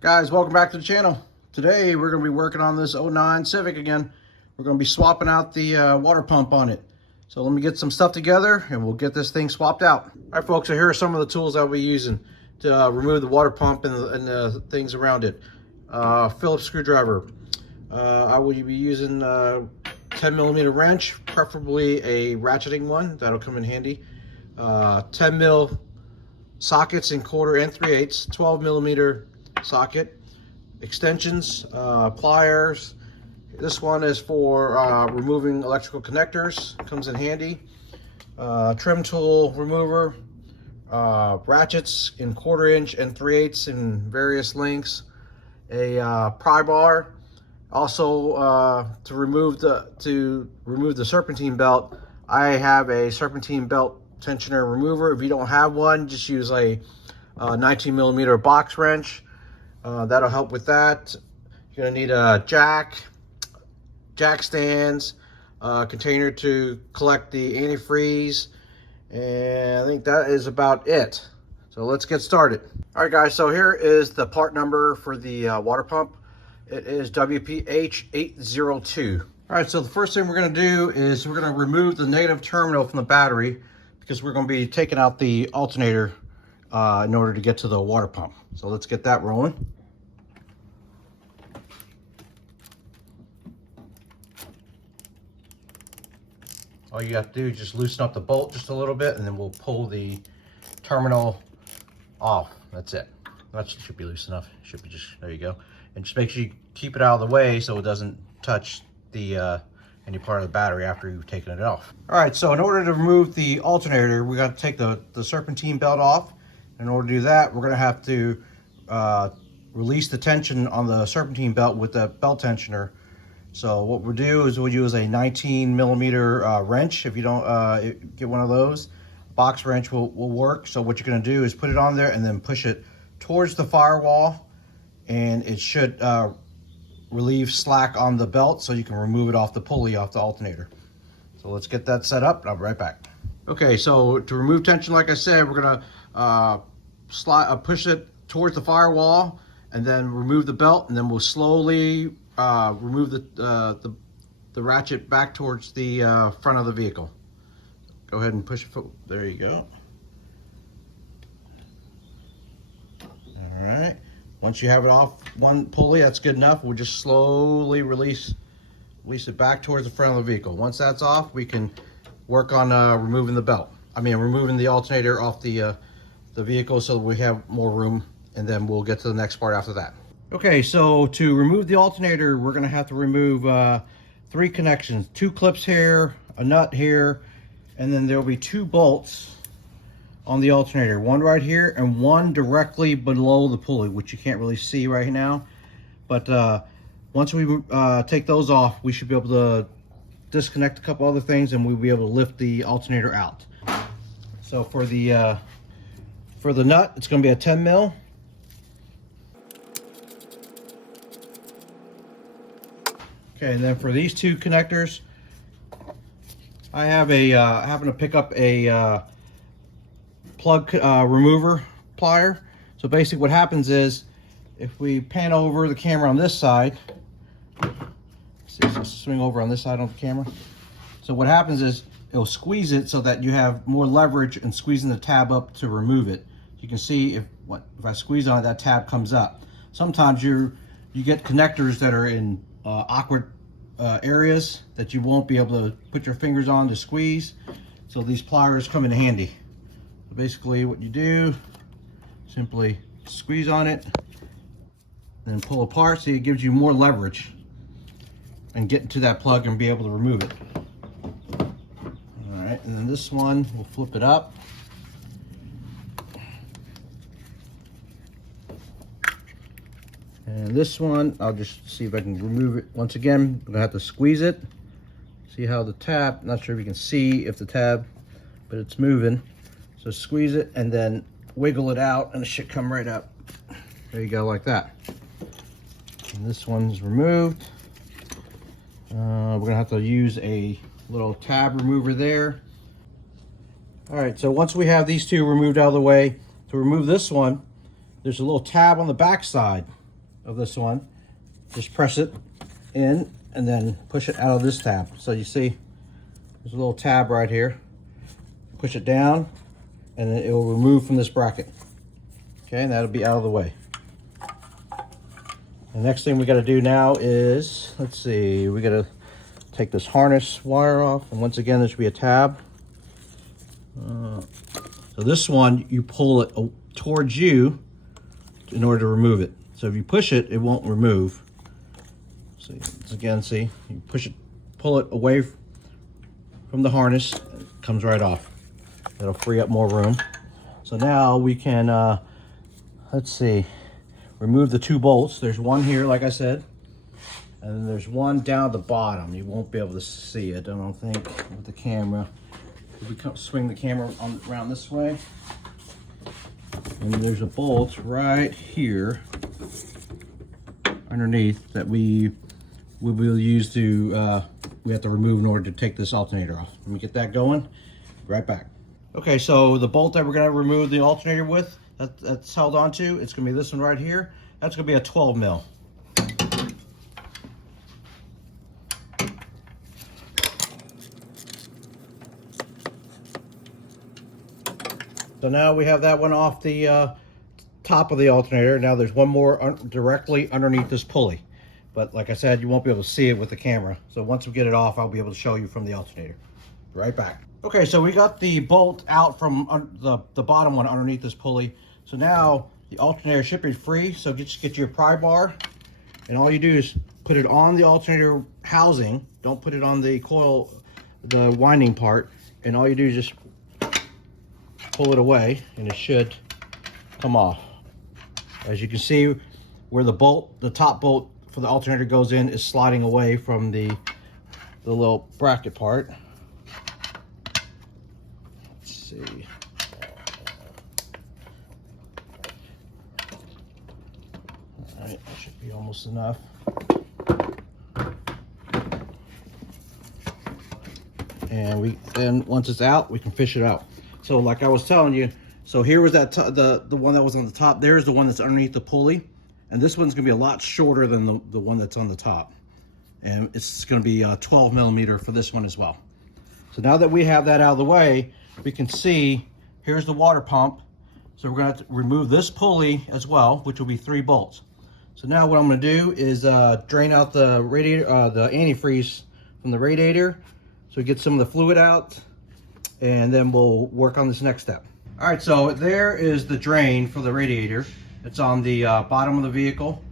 Guys, welcome back to the channel. Today we're going to be working on this '09 Civic again. We're going to be swapping out the water pump on it. So let me get some stuff together and we'll get this thing swapped out. All right folks, so here are some of the tools I'll be using to remove the water pump and the things around it. Phillips screwdriver. I will be using 10mm wrench, preferably a ratcheting one. That'll come in handy. 10mm sockets in 1/4 and 3/8, 12mm socket, extensions, pliers. This one is for removing electrical connectors, comes in handy. Trim tool remover, ratchets in 1/4 inch and 3/8 in various lengths, a pry bar. Also, to remove the serpentine belt, I have a serpentine belt tensioner remover. If you don't have one, just use a 19mm box wrench. That'll help with that. You're gonna need a jack stands, container to collect the antifreeze, and I think that is about it. So let's get started. All right guys, so here is the part number for the water pump. It is WPH-802. All right, so the first thing we're gonna do is we're gonna remove the negative terminal from the battery because we're gonna be taking out the alternator in order to get to the water pump. So let's get that rolling. All you have to do is just loosen up the bolt just a little bit and then we'll pull the terminal off. That's it. That should be loose enough. Should be just, there you go. And just make sure you keep it out of the way so it doesn't touch the any part of the battery after you've taken it off. All right, so in order to remove the alternator, we got to take the serpentine belt off. In order to do that, we're gonna have to release the tension on the serpentine belt with the belt tensioner. So what we'll do is we'll use a 19mm wrench. If you don't get one of those, box wrench will work. So what you're gonna do is put it on there and then push it towards the firewall, and it should relieve slack on the belt so you can remove it off the pulley off the alternator. So let's get that set up and I'll be right back. Okay, so to remove tension, like I said, we're gonna push it towards the firewall and then remove the belt, and then we'll slowly remove the ratchet back towards the front of the vehicle. Go ahead and push it. There you go. All right. Once you have it off one pulley, that's good enough. We'll just slowly release it back towards the front of the vehicle. Once that's off, we can work on removing the belt. Removing the alternator off the vehicle so we have more room, and then we'll get to the next part after that. Okay, so to remove the alternator, we're gonna have to remove 3 connections, 2 clips here, a nut here, and then there'll be 2 bolts on the alternator, one right here and one directly below the pulley, which you can't really see right now. But once we take those off, we should be able to disconnect a couple other things and we'll be able to lift the alternator out. So for the nut, it's going to be a 10mm. Okay, and then for these 2 connectors, I have happen to pick up a plug remover plier. So basically what happens is, if we pan over the camera on this side, swing over on this side of the camera. So what happens is it'll squeeze it so that you have more leverage in squeezing the tab up to remove it. You can see if I squeeze on it, that tab comes up. Sometimes you get connectors that are in awkward areas that you won't be able to put your fingers on to squeeze. So these pliers come in handy. So basically what you do, simply squeeze on it, then pull apart so it gives you more leverage and get into that plug and be able to remove it. All right, and then this one, we'll flip it up. And this one, I'll just see if I can remove it. Once again, I'm gonna have to squeeze it. See how the tab, not sure if you can see if the tab, but it's moving. So squeeze it and then wiggle it out and it should come right up. There you go, like that. And this one's removed. We're gonna have to use a little tab remover there. All right, so once we have these 2 removed out of the way, to remove this one, there's a little tab on the back side. of this one, just press it in and then push it out of this tab. So you see there's a little tab right here. Push it down and then it will remove from this bracket. Okay, and that'll be out of the way. The next thing we got to do now is, let's see, we got to take this harness wire off, and once again there should be a tab. So this one, you pull it towards you in order to remove it. So if you push it, it won't remove. So again, see, you push it, pull it away from the harness, and it comes right off. That'll free up more room. So now we can, let's see, remove the 2 bolts. There's one here, like I said, and then there's one down at the bottom. You won't be able to see it, I don't think, with the camera. If we swing the camera around this way, and there's a bolt right here underneath that we will use to, we have to remove in order to take this alternator off. Let me get that going, right back. Okay, so the bolt that we're gonna remove the alternator with, that's held onto, it's gonna be this one right here. That's gonna be a 12 mil. So now we have that one off the top of the alternator. Now there's one more directly underneath this pulley. But like I said, you won't be able to see it with the camera. So once we get it off, I'll be able to show you from the alternator. Right back. Okay, so we got the bolt out from the bottom one underneath this pulley. So now the alternator should be free. So just get your pry bar, and all you do is put it on the alternator housing. Don't put it on the coil, the winding part. And all you do is just pull it away, and it should come off. As you can see, where the top bolt for the alternator goes in is sliding away from the little bracket part. Let's see. All right, that should be almost enough. And then once it's out, we can fish it out. So like I was telling you, so here was that the one that was on the top. There's the one that's underneath the pulley, and this one's gonna be a lot shorter than the one that's on the top, and it's gonna be 12 millimeter for this one as well. So now that we have that out of the way, we can see here's the water pump. So we're gonna have to remove this pulley as well, which will be 3 bolts. So now what I'm gonna do is drain out the radiator, the antifreeze from the radiator, so we get some of the fluid out, and then we'll work on this next step. All right, so there is the drain for the radiator. It's on the bottom of the vehicle.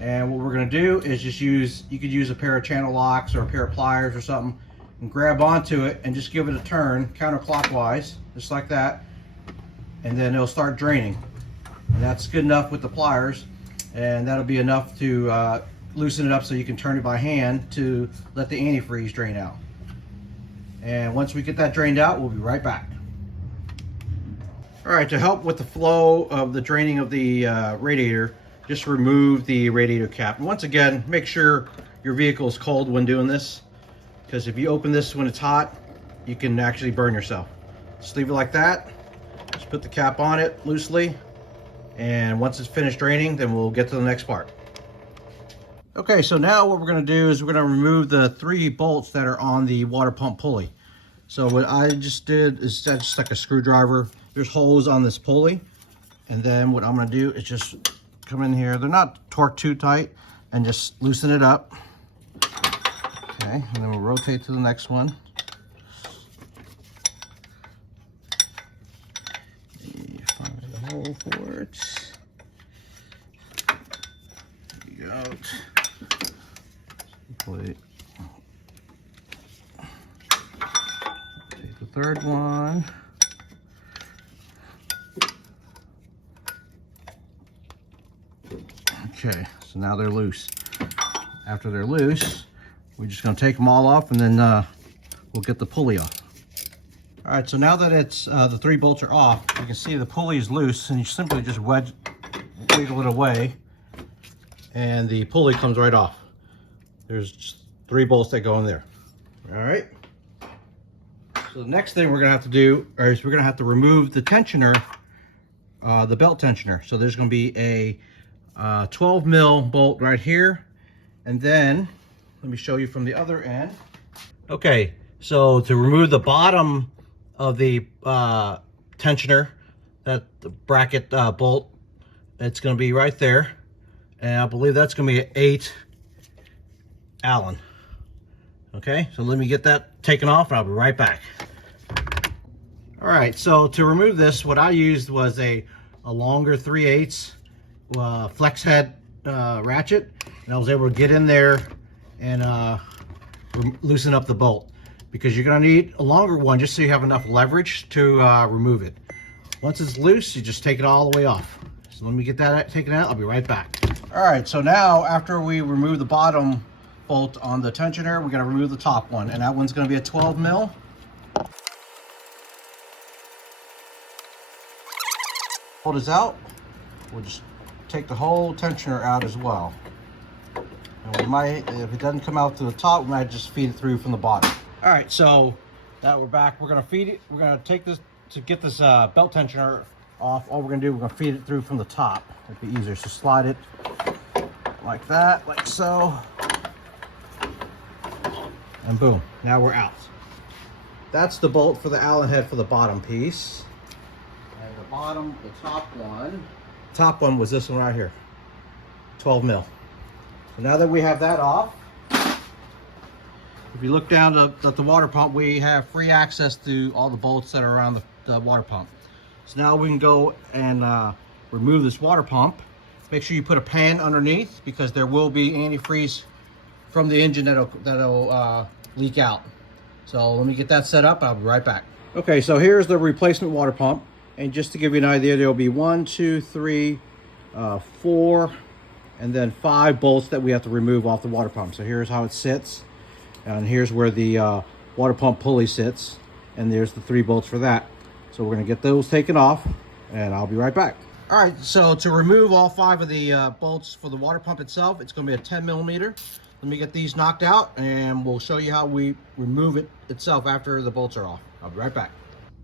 And what we're gonna do is just you could use a pair of channel locks or a pair of pliers or something, and grab onto it and just give it a turn counterclockwise, just like that. And then it'll start draining. And that's good enough with the pliers. And that'll be enough to loosen it up so you can turn it by hand to let the antifreeze drain out. And once we get that drained out, we'll be right back. All right, to help with the flow of the draining of the radiator, just remove the radiator cap. And once again, make sure your vehicle is cold when doing this, because if you open this when it's hot, you can actually burn yourself. Just leave it like that. Just put the cap on it loosely, and once it's finished draining, then we'll get to the next part. Okay, so now what we're gonna do is we're gonna remove the 3 bolts that are on the water pump pulley. So what I just did is I just stuck a screwdriver. There's holes on this pulley. And then what I'm gonna do is just come in here. They're not torqued too tight, and just loosen it up. Okay, and then we'll rotate to the next one. Find the hole for it. There you go. Take the 3rd one. Okay, so now they're loose. After they're loose, we're just going to take them all off, and then we'll get the pulley off. All right, so now that it's the 3 bolts are off, you can see the pulley is loose, and you simply just wiggle it away, and the pulley comes right off. There's just 3 bolts that go in there. All right. So the next thing we're gonna have to do is we're gonna have to remove the tensioner, the belt tensioner. So there's gonna be a 12 mil bolt right here. And then let me show you from the other end. Okay, so to remove the bottom of the tensioner, that the bracket bolt, it's going to be right there. And I believe that's going to be an 8 Allen. Okay, so let me get that taken off and I'll be right back. All right, so to remove this, what I used was a longer 3/8 flex head ratchet, and I was able to get in there and loosen up the bolt, because you're going to need a longer one just so you have enough leverage to remove it. Once it's loose, you just take it all the way off. So let me get that taken out. I'll be right back. All right, so now after we remove the bottom bolt on the tensioner, we're going to remove the top one, and that one's going to be a 12 mil. Bolt is out. We'll just take the whole tensioner out as well. And we might, if it doesn't come out to the top, we might just feed it through from the bottom. All right, so now we're back. We're gonna feed it. We're gonna take this to get this belt tensioner off. All we're gonna do, we're gonna feed it through from the top. It'd be easier. So slide it like that, like so, and boom. Now we're out. That's the bolt for the Allen head for the bottom piece. And the bottom, the top one was this one right here, 12 mil. So now that we have that off, if you look down at the water pump, we have free access to all the bolts that are around the water pump. So now we can go and remove this water pump. Make sure you put a pan underneath, because there will be antifreeze from the engine that'll leak out. So let me get that set up. I'll be right back. Okay, so here's the replacement water pump. And just to give you an idea, there'll be 1, 2, 3, 4, and then 5 bolts that we have to remove off the water pump. So here's how it sits. And here's where the water pump pulley sits. And there's the 3 bolts for that. So we're gonna get those taken off, and I'll be right back. All right, so to remove all 5 of the bolts for the water pump itself, it's gonna be a 10 millimeter. Let me get these knocked out, and we'll show you how we remove it itself after the bolts are off. I'll be right back.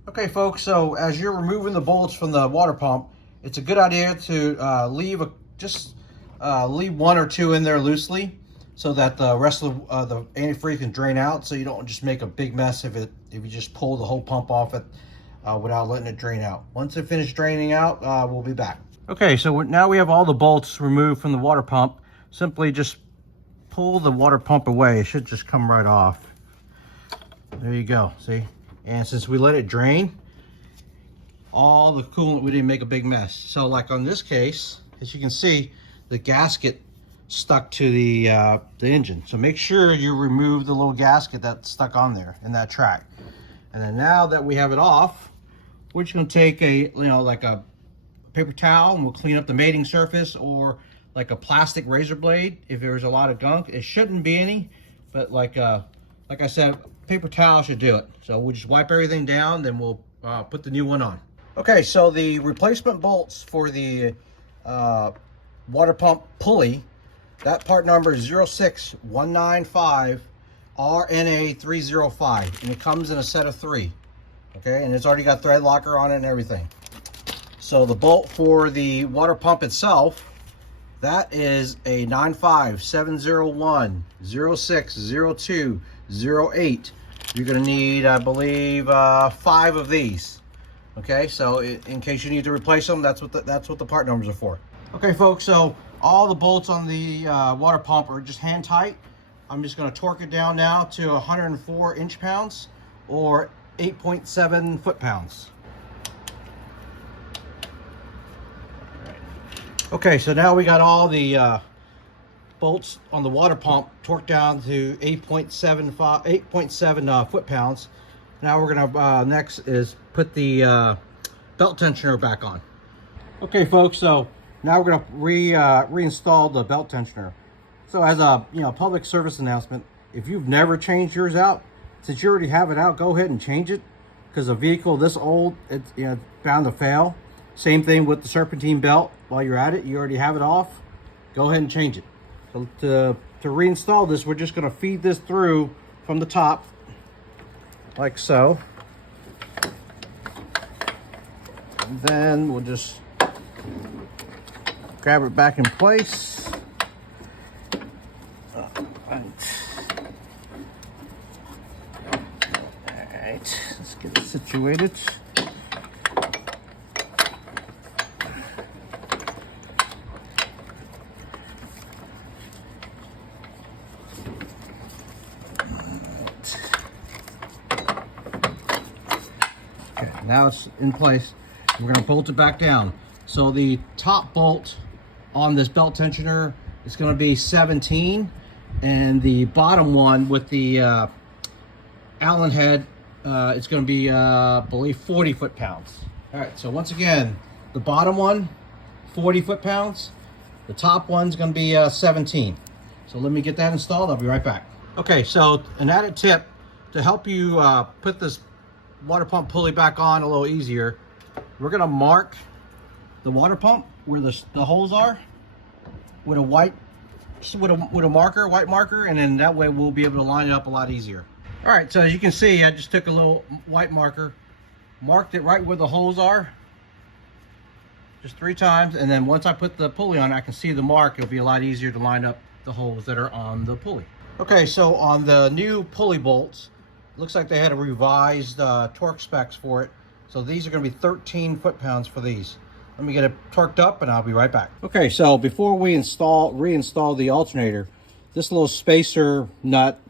Okay, folks, so as you're removing the bolts from the water pump, it's a good idea to leave 1 or 2 in there loosely, so that the rest of the antifreeze can drain out, so you don't just make a big mess if you just pull the whole pump off it without letting it drain out. Once it finishes draining out, we'll be back. Okay, so now we have all the bolts removed from the water pump. Simply just pull the water pump away. It should just come right off. There you go, see? And since we let it drain, all the coolant, we didn't make a big mess. So like on this case, as you can see, the gasket stuck to the engine. So make sure you remove the little gasket that's stuck on there in that track. And then now that we have it off, we're just gonna take like a paper towel, and we'll clean up the mating surface, or like a plastic razor blade if there's a lot of gunk. It shouldn't be any, but like I said, paper towel should do it. So we'll just wipe everything down, then we'll put the new one on. Okay, so the replacement bolts for the water pump pulley, that part number is 06195 RNA305, and it comes in a set of 3. Okay, and it's already got thread locker on it and everything. So the bolt for the water pump itself, that is a 95701 0602 08. You're going to need, I believe, 5 of these. Okay, so in case you need to replace them, that's what the part numbers are for. Okay, folks, so all the bolts on the water pump are just hand tight. I'm just going to torque it down now to 104 inch-pounds or 8.7 foot-pounds. Okay, so now we got all the bolts on the water pump torqued down to 8.7 foot-pounds. Now we're gonna next is put the belt tensioner back on. Okay, folks, so now we're gonna reinstall the belt tensioner. So as a public service announcement, if you've never changed yours out, since you already have it out, go ahead and change it, because a vehicle this old, it's bound to fail. Same thing with the Serpentine belt. While you're at it, you already have it off, go ahead and change it. So to reinstall this, we're just going to feed this through from the top, like so. And then we'll just grab it back in place. Alright, let's get it situated. Okay, now it's in place. We're going to bolt it back down. So the top bolt on this belt tensioner is going to be 17, and the bottom one with the Allen head, it's going to be, I believe, 40 foot-pounds. All right, so once again, the bottom one, 40 foot-pounds. The top one's going to be 17. So let me get that installed. I'll be right back. Okay, so an added tip to help you put this water pump pulley back on a little easier, we're going to mark the water pump where the holes are with a white white marker, and then that way we'll be able to line it up a lot easier. All right, so as you can see, I just took a little white marker, marked it right where the holes are, just 3 times, and then once I put the pulley on, I can see the mark. It'll be a lot easier to line up the holes that are on the pulley. Okay, so on the new pulley bolts, looks like they had a revised torque specs for it. So these are going to be 13 foot-pounds for these. Let me get it torqued up and I'll be right back. Okay, so before we reinstall the alternator, this little spacer nut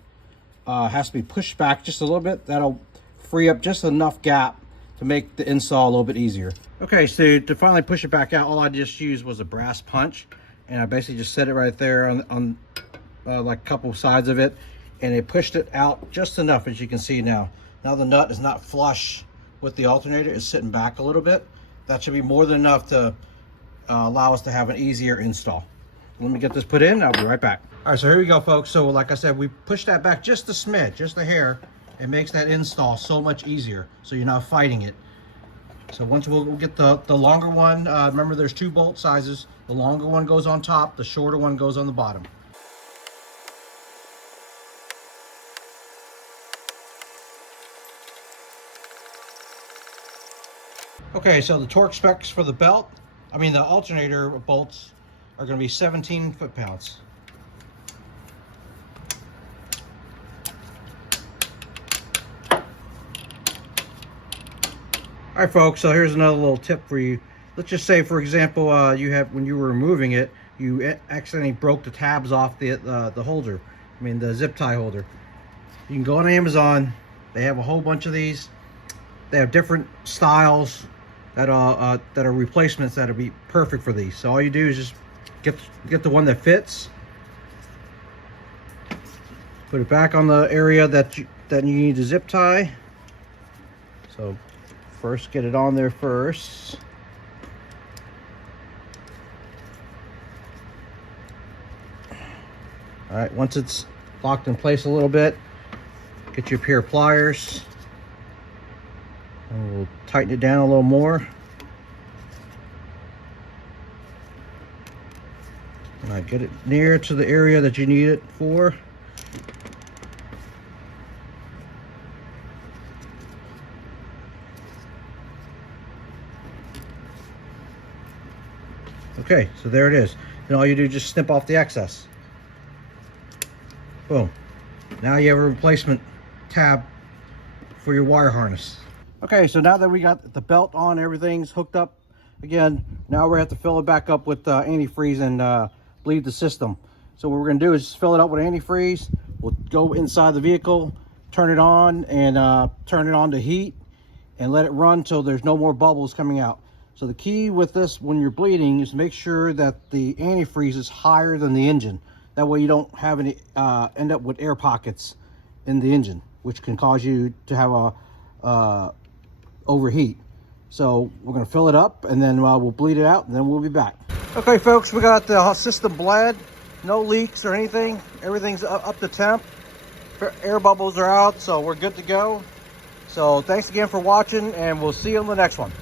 has to be pushed back just a little bit. That'll free up just enough gap to make the install a little bit easier. Okay, so to finally push it back out, all I just used was a brass punch, and I basically just set it right there on like a couple sides of it, and it pushed it out just enough, as you can see now. Now the nut is not flush with the alternator, it's sitting back a little bit. That should be more than enough to allow us to have an easier install. Let me get this put in, I'll be right back. All right, so here we go, folks. So like I said, we pushed that back just a smidge, just a hair. It makes that install so much easier, so you're not fighting it. So once we'll get the longer one, remember there's 2 bolt sizes. The longer one goes on top, the shorter one goes on the bottom. Okay, so the torque specs for the belt, the alternator bolts are going to be 17 foot-pounds. All right, folks, so here's another little tip for you. Let's just say, for example, when you were removing it, you accidentally broke the tabs off the holder, the zip tie holder. You can go on Amazon. They have a whole bunch of these. They have different styles that are replacements that'll be perfect for these. So all you do is just get the one that fits, put it back on the area that you need to zip tie. So first, get it on there first. All right, once it's locked in place a little bit, get you a pair of pliers. And we'll tighten it down a little more. And get it near to the area that you need it for. Okay, so there it is. Then all you do is just snip off the excess. Boom. Now you have a replacement tab for your wire harness. Okay, so now that we got the belt on, everything's hooked up again, now we have to fill it back up with antifreeze and bleed the system. So what we're going to do is just fill it up with antifreeze. We'll go inside the vehicle, turn it on, and turn it on to heat, and let it run till there's no more bubbles coming out. So the key with this when you're bleeding is make sure that the antifreeze is higher than the engine. That way you don't have any end up with air pockets in the engine, which can cause you to have a overheat. So we're going to fill it up, and then we'll bleed it out, and then we'll be back. Okay, folks, we got the system bled. No leaks or anything. Everything's up to temp. Air bubbles are out, so we're good to go. So thanks again for watching, and we'll see you on the next one.